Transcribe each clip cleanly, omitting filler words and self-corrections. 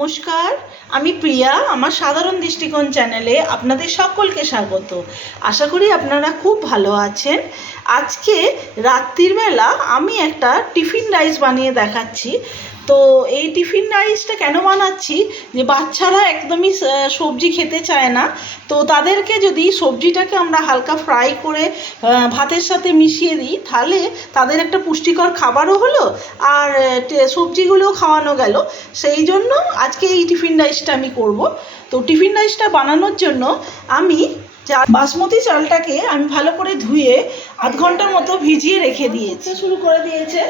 নমস্কার, আমি প্রিয়া। আমার সাধারণ দৃষ্টিকোণ চ্যানেলে আপনাদের সকলকে স্বাগত। আশা করি আপনারা খুব ভালো আছেন। আজকে রাত্রির বেলা আমি একটা টিফিন রাইস বানিয়ে দেখাচ্ছি। তো এই টিফিন রাইসটা কেন বানাচ্ছি, যে বাচ্চারা একদমই সবজি খেতে চায় না। তো তাদেরকে যদি সবজিটাকে আমরা হালকা ফ্রাই করে ভাতের সাথে মিশিয়ে দিই, তাহলে তাদের একটা পুষ্টিকর খাবারও হলো আর সবজিগুলোও খাওয়ানো গেল। সেই জন্য আজকে এই টিফিন রাইসটা আমি করব। তো টিফিন রাইসটা বানানোর জন্য আমি বাসমতি চালটাকে আমি ভালো করে ধুয়ে আধ ঘন্টার মতো ভিজিয়ে রেখে দিয়েছি। শুরু করে দিয়েছে।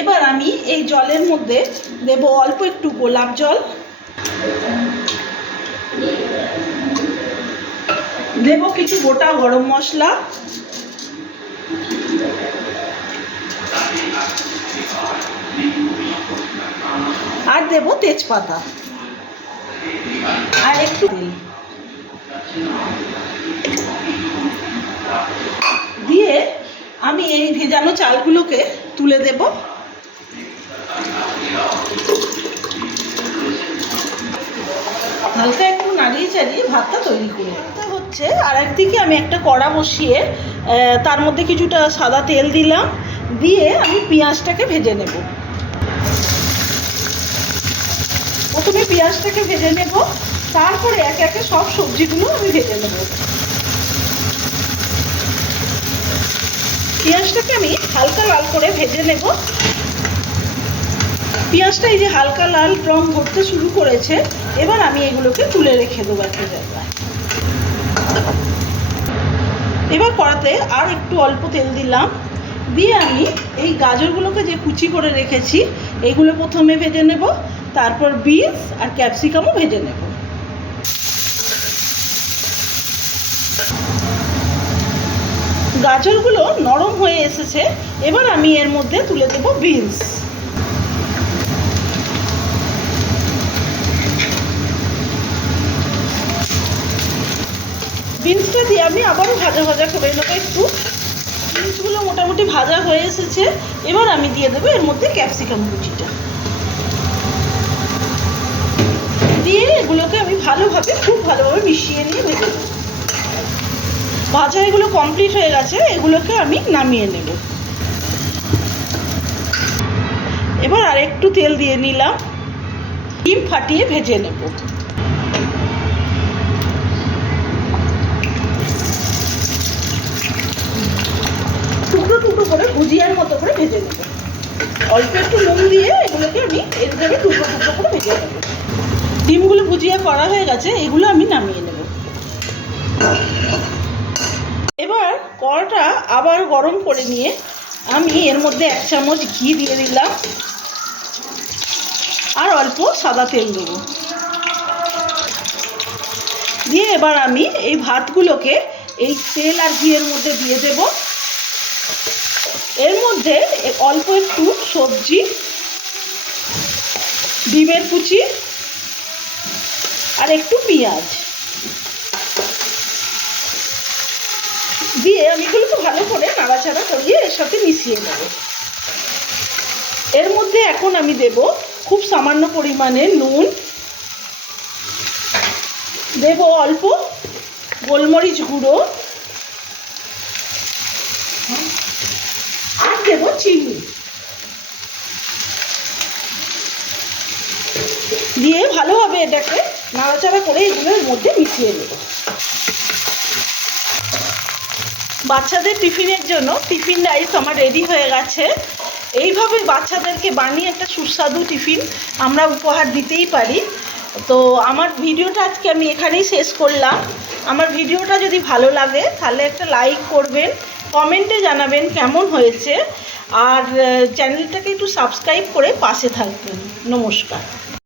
এবার আমি এই জলের মধ্যে দেব অল্প একটু গোলাপ জল, দেব কিছু গোটা গরম মশলা, আর দেব তেজপাতা, আর একটু দিয়ে আমি এই ভেজানো চালগুলোকে তুলে দেব। হালকা একটু নাড়িয়ে চাড়িয়ে ভাতটা তৈরি করে হচ্ছে। আর একদিকে আমি একটা কড়া বসিয়ে তার মধ্যে কিছুটা সাদা তেল দিলাম, দিয়ে আমি পেঁয়াজটাকে ভেজে নেব। প্রথমে পেঁয়াজটাকে ভেজে নেব, তারপরে একে একে সব সবজিগুলো আমি ভেজে নেব। পেঁয়াজটাকে আমি হালকা লাল করে ভেজে নেব। পেঁয়াজটা এই যে হালকা লাল রং ধরতে শুরু করেছে, এবার আমি এগুলোকে তুলে রেখে দেবো একটা জায়গায়। এবার কড়াতে আর একটু অল্প তেল দিলাম, দিয়ে আমি এই গাজরগুলোকে যে কুচি করে রেখেছি এইগুলো প্রথমে ভেজে নেব, তারপর বিনস আর ক্যাপসিকামও ভেজে নেব। গাজরগুলো নরম হয়ে এসেছে, এবার আমি এর মধ্যে তুলে দেব বিনস। বিনসটা দিয়ে আমি আবারও ভাজা ভাজা করে নেবো একটু। বিনসগুলো মোটামুটি ভাজা হয়ে এসেছে, এবার আমি দিয়ে দেবো এর মধ্যে ক্যাপসিকাম কুচিটা, দিয়ে এগুলোকে আমি ভালোভাবে খুব ভালোভাবে মিশিয়ে নিয়ে ভেজে দেবো। ভাজা এগুলো কমপ্লিট হয়ে গেছে, এগুলোকে আমি নামিয়ে নেব। এবার আর একটু তেল দিয়ে নিলাম, ডিম ফাটিয়ে ভেজে নেব। টুকরো টুকরো করে ভুজিয়ার মতো করে ভেজে নেব। অল্প একটু নুন দিয়ে এগুলোকে আমি এইভাবে টুকরো টুকরো করে ভেজে নেব। ডিমগুলো ভুজিয়া করা হয়ে গেছে, এগুলো আমি নামিয়ে নেব। এবার কড়াটা আবার গরম করে নিয়ে আমি এর মধ্যে 1 চামচ ঘি দিয়ে দিলাম, আর অল্প সাদা তেল দেব। দিয়ে এবার আমি এই ভাতগুলোকে এই তেল আর ঘিয়ের মধ্যে দিয়ে দেব। এর মধ্যে অল্প একটু সবজি, ডিমের কুচি আর একটু পেঁয়াজ দিয়ে আমি এগুলোকে ভালো করে নাড়াচাড়া করিয়ে এর সাথে মিশিয়ে নেব। এর মধ্যে এখন আমি দেব খুব সামান্য পরিমাণে নুন, দেব অল্প গোলমরিচ গুঁড়ো, আর দেব চিনি, দিয়ে ভালোভাবে এটাকে নাড়াচাড়া করে এগুলোর মধ্যে মিশিয়ে নেব। বাচ্চাদের টিফিনের জন্য টিফিন রাইস আমার রেডি হয়ে গেছে। এইভাবে বাচ্চাদেরকে বানিয়ে একটা সুস্বাদু টিফিন আমরা উপহার দিতেই পারি। তো আমার ভিডিওটা আজকে আমি এখানেই শেষ করলাম। আমার ভিডিওটা যদি ভালো লাগে তাহলে একটা লাইক করবেন, কমেন্টে জানাবেন কেমন হয়েছে, আর চ্যানেলটাকে একটু সাবস্ক্রাইব করে পাশে থাকবেন। নমস্কার।